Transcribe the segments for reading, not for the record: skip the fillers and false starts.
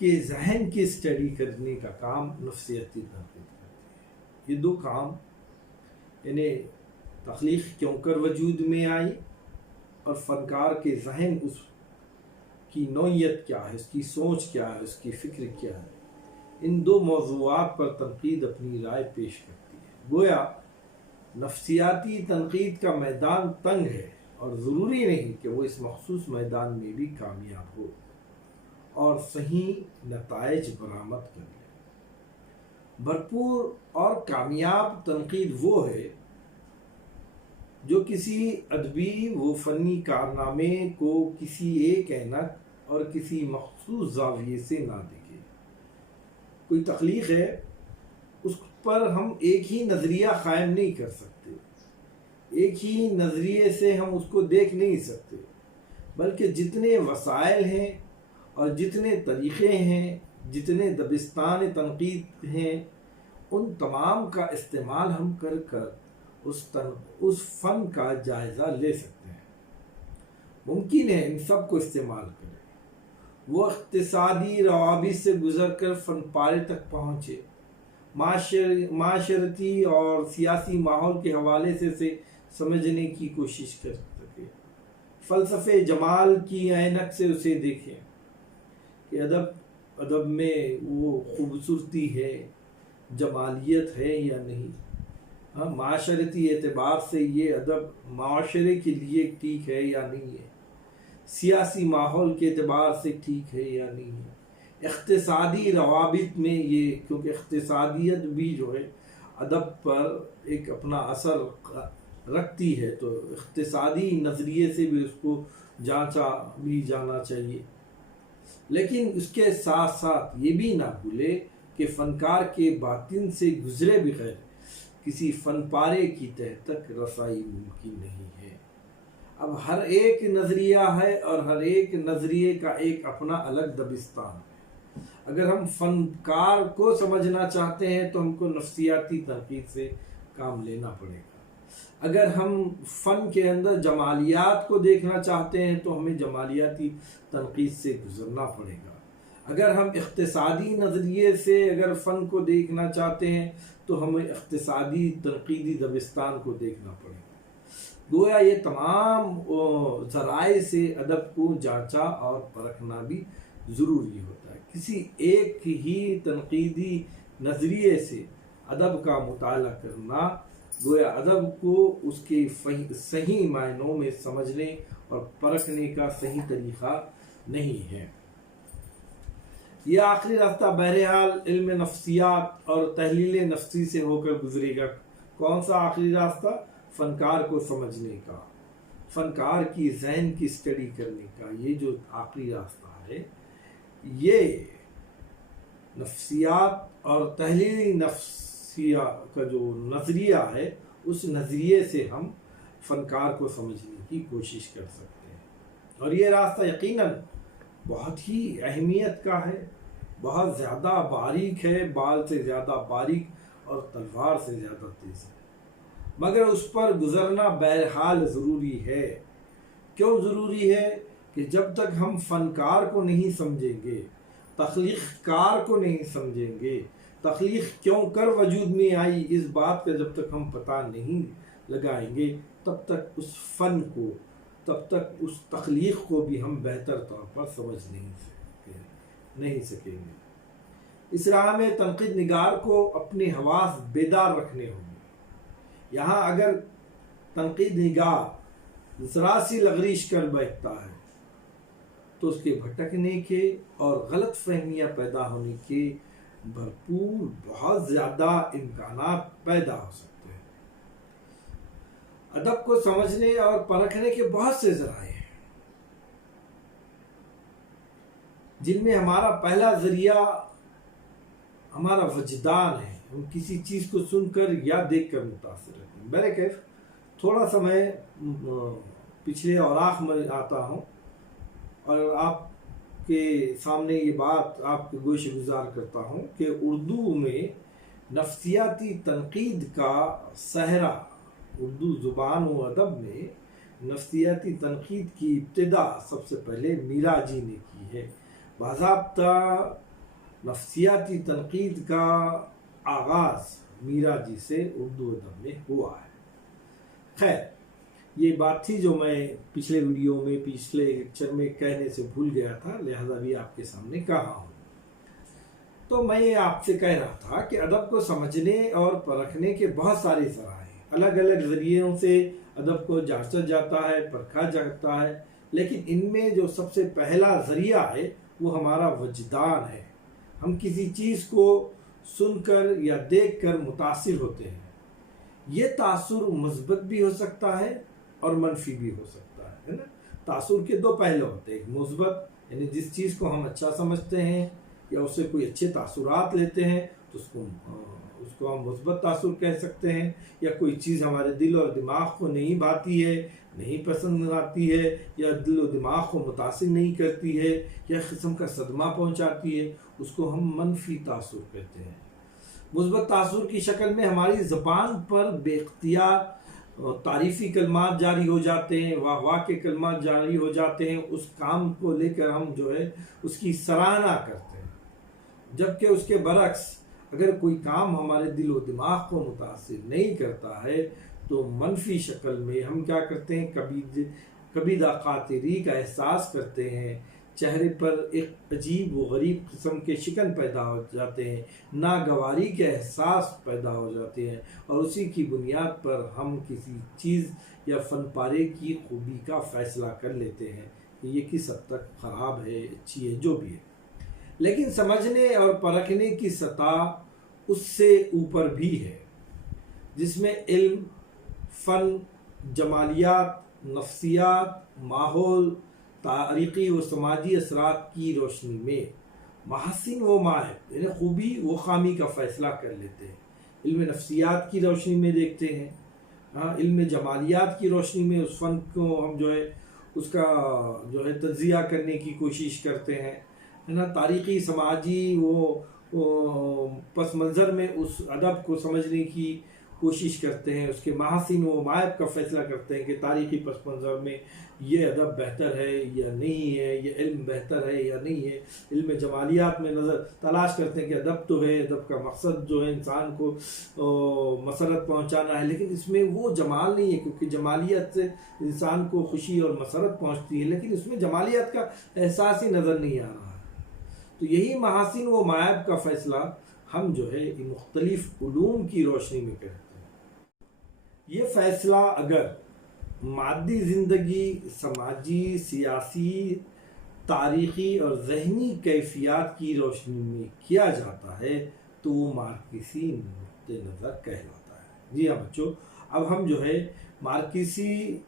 کے ذہن کی اسٹڈی کرنے کا کام نفسیاتی تنقید کرتی ہے۔ یہ دو کام، یعنی تخلیق کیوں کر وجود میں آئی اور فنکار کے ذہن اس کی نوعیت کیا ہے، اس کی سوچ کیا ہے، اس کی فکر کیا ہے، ان دو موضوعات پر تنقید اپنی رائے پیش کرتی ہے۔ گویا نفسیاتی تنقید کا میدان تنگ ہے اور ضروری نہیں کہ وہ اس مخصوص میدان میں بھی کامیاب ہو اور صحیح نتائج برآمد کر لے۔ بھرپور اور کامیاب تنقید وہ ہے جو کسی ادبی و فنی کارنامے کو کسی ایک اینک اور کسی مخصوص زاویے سے نہ دیکھے۔ کوئی تخلیق ہے، اس پر ہم ایک ہی نظریہ قائم نہیں کر سکتے، ایک ہی نظریے سے ہم اس کو دیکھ نہیں سکتے، بلکہ جتنے وسائل ہیں اور جتنے طریقے ہیں، جتنے دبستان تنقید ہیں، ان تمام کا استعمال ہم کر کر اس فن کا جائزہ لے سکتے ہیں۔ ممکن ہے ان سب کو استعمال کریں، وہ اقتصادی روابط سے گزر کر فن پارے تک پہنچے، معاشرتی اور سیاسی ماحول کے حوالے سے سمجھنے کی کوشش کر سکے، فلسفے جمال کی عینک سے اسے دیکھیں کہ ادب میں وہ خوبصورتی ہے، جمالیت ہے یا نہیں، معاشرتی اعتبار سے یہ ادب معاشرے کے لیے ٹھیک ہے یا نہیں ہے، سیاسی ماحول کے اعتبار سے ٹھیک ہے یا نہیں ہے، اقتصادی روابط میں یہ، کیونکہ اقتصادیت بھی جو ہے ادب پر ایک اپنا اثر رکھتی ہے، تو اقتصادی نظریے سے بھی اس کو جانچا بھی جانا چاہیے۔ لیکن اس کے ساتھ ساتھ یہ بھی نہ بھولے کہ فنکار کے باطن سے گزرے بغیر کسی فن پارے کی تہ تک رسائی ممکن نہیں ہے۔ اب ہر ایک نظریہ ہے اور ہر ایک نظریے کا ایک اپنا الگ دبستان ہے۔ اگر ہم فنکار کو سمجھنا چاہتے ہیں تو ہم کو نفسیاتی تنقید سے کام لینا پڑے گا۔ اگر ہم فن کے اندر جمالیات کو دیکھنا چاہتے ہیں تو ہمیں جمالیاتی تنقید سے گزرنا پڑے گا۔ اگر ہم اقتصادی نظریے سے اگر فن کو دیکھنا چاہتے ہیں تو ہمیں اقتصادی تنقیدی دبستان کو دیکھنا پڑے گا۔ گویا یہ تمام ذرائع سے ادب کو جانچا اور پرکھنا بھی ضروری ہوتا ہے۔ کسی ایک ہی تنقیدی نظریے سے ادب کا مطالعہ کرنا گویا ادب کو اس کے صحیح معنوں میں سمجھنے اور پرکھنے کا صحیح طریقہ نہیں ہے۔ یہ آخری راستہ بہرحال علم نفسیات اور تحلیل نفسی سے ہو کر گزرے گا۔ کون سا آخری راستہ؟ فنکار کو سمجھنے کا، فنکار کی ذہن کی اسٹڈی کرنے کا۔ یہ جو آخری راستہ ہے، یہ نفسیات اور تحلیل نفسیہ کا جو نظریہ ہے، اس نظریے سے ہم فنکار کو سمجھنے کی کوشش کر سکتے ہیں۔ اور یہ راستہ یقیناً بہت ہی اہمیت کا ہے، بہت زیادہ باریک ہے، بال سے زیادہ باریک اور تلوار سے زیادہ تیز ہے، مگر اس پر گزرنا بہرحال ضروری ہے۔ کیوں ضروری ہے؟ کہ جب تک ہم فنکار کو نہیں سمجھیں گے، تخلیق کار کو نہیں سمجھیں گے، تخلیق کیوں کر وجود میں آئی اس بات کا جب تک ہم پتہ نہیں لگائیں گے، تب تک اس فن کو، تب تک اس تخلیق کو بھی ہم بہتر طور پر سمجھ نہیں سکیں گے۔ اس راہ میں تنقید نگار کو اپنے حواس بیدار رکھنے ہوں گے۔ یہاں اگر تنقید نگار ذرا سی لغزش کر بیٹھتا ہے تو اس کے بھٹکنے کے اور غلط فہمیاں پیدا ہونے کے بھرپور بہت زیادہ امکانات پیدا ہو سکتے ہیں۔ ادب کو سمجھنے اور پرکھنے کے بہت سے ذرائع ہیں، جن میں ہمارا پہلا ذریعہ ہمارا وجدان ہے۔ ہم کسی چیز کو سن کر یا دیکھ کر متاثر ہوتے ہیں۔ بہرکیف تھوڑا سا میں پچھلے اوراق میں آتا ہوں اور آپ کے سامنے یہ بات آپ کے گوش گزار کرتا ہوں کہ اردو میں نفسیاتی تنقید کا صحرا، اردو زبان و ادب میں نفسیاتی تنقید کی ابتدا سب سے پہلے میرا جی نے کی ہے۔ باضابطہ نفسیاتی تنقید کا آغاز میرا جی سے اردو ادب میں ہوا ہے۔ خیر، یہ بات تھی جو میں پچھلے ویڈیو میں پچھلے لیکچر میں کہنے سے بھول گیا تھا، لہذا بھی آپ کے سامنے کہا ہوں۔ تو میں یہ آپ سے کہہ رہا تھا کہ ادب کو سمجھنے اور پرکھنے کے بہت سارے ذرائع ہیں، الگ الگ ذریعوں سے ادب کو جانچا جاتا ہے، پرکھا جاتا ہے، لیکن ان میں جو سب سے پہلا ذریعہ ہے وہ ہمارا وجدان ہے۔ ہم کسی چیز کو سن کر یا دیکھ کر متاثر ہوتے ہیں۔ یہ تاثر مثبت بھی ہو سکتا ہے اور منفی بھی ہو سکتا ہے نا۔ تاثر کے دو پہلو ہوتے ہیں، ایک مثبت یعنی جس چیز کو ہم اچھا سمجھتے ہیں یا اس سے کوئی اچھے تاثرات لیتے ہیں تو اس کو ہم مثبت تاثر کہہ سکتے ہیں، یا کوئی چیز ہمارے دل اور دماغ کو نہیں بھاتی ہے، نہیں پسند آتی ہے، یا دل و دماغ کو متاثر نہیں کرتی ہے، یا قسم کا صدمہ پہنچاتی ہے، اس کو ہم منفی تاثر کہتے ہیں۔ مثبت تاثر کی شکل میں ہماری زبان پر بے اختیار تعریفی کلمات جاری ہو جاتے ہیں، واہ واہ کے کلمات جاری ہو جاتے ہیں، اس کام کو لے کر ہم جو ہے اس کی سراہنا کرتے ہیں۔ جبکہ اس کے برعکس اگر کوئی کام ہمارے دل و دماغ کو متاثر نہیں کرتا ہے تو منفی شکل میں ہم کیا کرتے ہیں، کبھی خاطری کا احساس کرتے ہیں، چہرے پر ایک عجیب و غریب قسم کے شکن پیدا ہو جاتے ہیں، ناگواری کے احساس پیدا ہو جاتے ہیں، اور اسی کی بنیاد پر ہم کسی چیز یا فن پارے کی خوبی کا فیصلہ کر لیتے ہیں کہ یہ کس حد تک خراب ہے، اچھی ہے، جو بھی ہے۔ لیکن سمجھنے اور پرکھنے کی سطح اس سے اوپر بھی ہے، جس میں علم، فن، جمالیات، نفسیات، ماحول، تاریخی و سماجی اثرات کی روشنی میں محاسن و معائب یعنی خوبی و خامی کا فیصلہ کر لیتے ہیں۔ علم نفسیات کی روشنی میں دیکھتے ہیں، علم جمالیات کی روشنی میں اس فن کو ہم جو ہے اس کا جو ہے تجزیہ کرنے کی کوشش کرتے ہیں، ہے نا۔ تاریخی سماجی وہ پس منظر میں اس ادب کو سمجھنے کی کوشش کرتے ہیں، اس کے محاسن و معائب کا فیصلہ کرتے ہیں کہ تاریخی پس منظر میں یہ ادب بہتر ہے یا نہیں ہے، یہ علم بہتر ہے یا نہیں ہے۔ علم جمالیات میں نظر تلاش کرتے ہیں کہ ادب تو ہے، ادب کا مقصد جو ہے انسان کو مسرت پہنچانا ہے، لیکن اس میں وہ جمال نہیں ہے، کیونکہ جمالیت سے انسان کو خوشی اور مسرت پہنچتی ہے، لیکن اس میں جمالیت کا احساس ہی نظر نہیں آ رہا ہے۔ تو یہی محاسن و معائب کا فیصلہ ہم جو ہے مختلف علوم کی روشنی میں کرتے ہیں۔ یہ فیصلہ اگر مادی زندگی، سماجی، سیاسی، تاریخی اور ذہنی کیفیات کی روشنی میں کیا جاتا ہے تو وہ مارکسی نقطہ نظر کہلاتا ہے۔ جی ہاں بچوں، اب ہم جو ہے مارکسی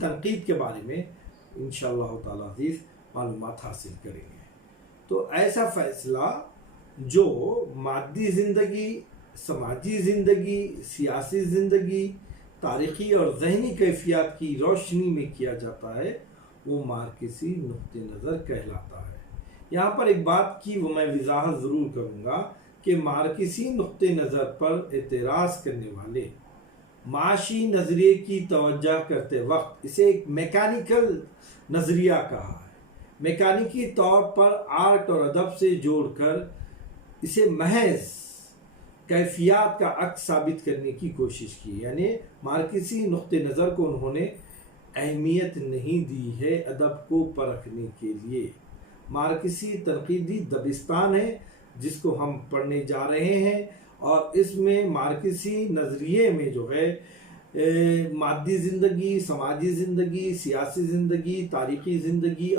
تنقید کے بارے میں انشاءاللہ تعالی عزیز معلومات حاصل کریں گے۔ تو ایسا فیصلہ جو مادی زندگی، سماجی زندگی، سیاسی زندگی، تاریخی اور ذہنی کیفیات کی روشنی میں کیا جاتا ہے وہ مارکسی نقطہ نظر کہلاتا ہے۔ یہاں پر ایک بات کی وہ میں وضاحت ضرور کروں گا کہ مارکسی نقطہ نظر پر اعتراض کرنے والے معاشی نظریے کی توجہ کرتے وقت اسے ایک میکینیکل نظریہ کہا ہے۔ میکانیکی طور پر آرٹ اور ادب سے جوڑ کر اسے محض کیفیات کا عکس ثابت کرنے کی کوشش کی، یعنی مارکسی نقطہ نظر کو انہوں نے اہمیت نہیں دی ہے ادب کو پرکھنے کے لیے۔ مارکسی تنقیدی دبستان ہے جس کو ہم پڑھنے جا رہے ہیں، اور اس میں مارکسی نظریے میں جو ہے مادی زندگی، سماجی زندگی، سیاسی زندگی، تاریخی زندگی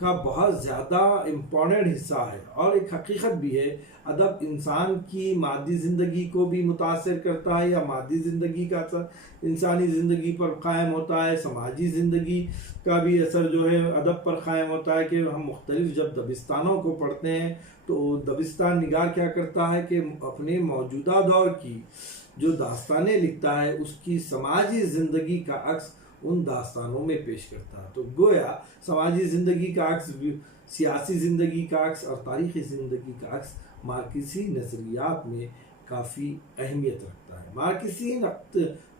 کا بہت زیادہ امپورٹنٹ حصہ ہے، اور ایک حقیقت بھی ہے ادب انسان کی مادی زندگی کو بھی متاثر کرتا ہے، یا مادی زندگی کا اثر انسانی زندگی پر قائم ہوتا ہے، سماجی زندگی کا بھی اثر جو ہے ادب پر قائم ہوتا ہے کہ ہم مختلف جب دبستانوں کو پڑھتے ہیں تو دبستان نگار کیا کرتا ہے کہ اپنے موجودہ دور کی جو داستانیں لکھتا ہے اس کی سماجی زندگی کا عکس ان داستانوں میں پیش کرتا ہے۔ تو گویا سماجی زندگی کا عکس، سیاسی زندگی کا عکس اور تاریخی زندگی کا عکس مارکسی نظریات میں کافی اہمیت رکھتا ہے۔ مارکسی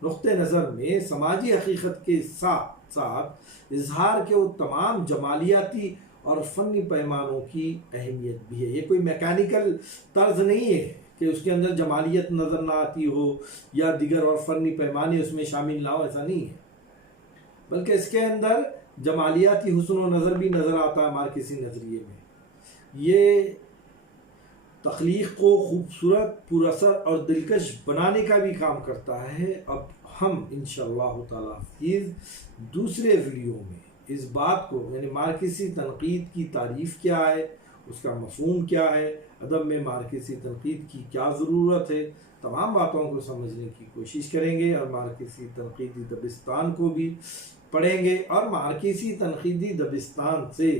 نقطہ نظر میں سماجی حقیقت کے ساتھ ساتھ اظہار کے وہ تمام جمالیاتی اور فنی پیمانوں کی اہمیت بھی ہے۔ یہ کوئی میکینیکل طرز نہیں ہے کہ اس کے اندر جمالیت نظر نہ آتی ہو یا دیگر اور فنی پیمانے اس میں شامل نہ ہو، ایسا نہیں ہے، بلکہ اس کے اندر جمالیاتی حسن و نظر بھی نظر آتا ہے مارکسی نظریے میں۔ یہ تخلیق کو خوبصورت، پر اثر اور دلکش بنانے کا بھی کام کرتا ہے۔ اب ہم انشاءاللہ تعالی دوسرے ویڈیو میں اس بات کو، یعنی مارکسی تنقید کی تعریف کیا ہے، اس کا مفہوم کیا ہے، ادب میں مارکسی تنقید کی کیا ضرورت ہے، تمام باتوں کو سمجھنے کی کوشش کریں گے، اور مارکسی تنقیدی دبستان کو بھی پڑھیں گے، اور مارکسی تنقیدی دبستان سے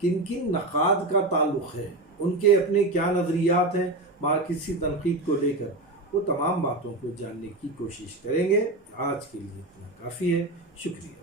کن کن نقاد کا تعلق ہے، ان کے اپنے کیا نظریات ہیں مارکسی تنقید کو لے کر، وہ تمام باتوں کو جاننے کی کوشش کریں گے۔ آج کے لیے اتنا کافی ہے، شکریہ۔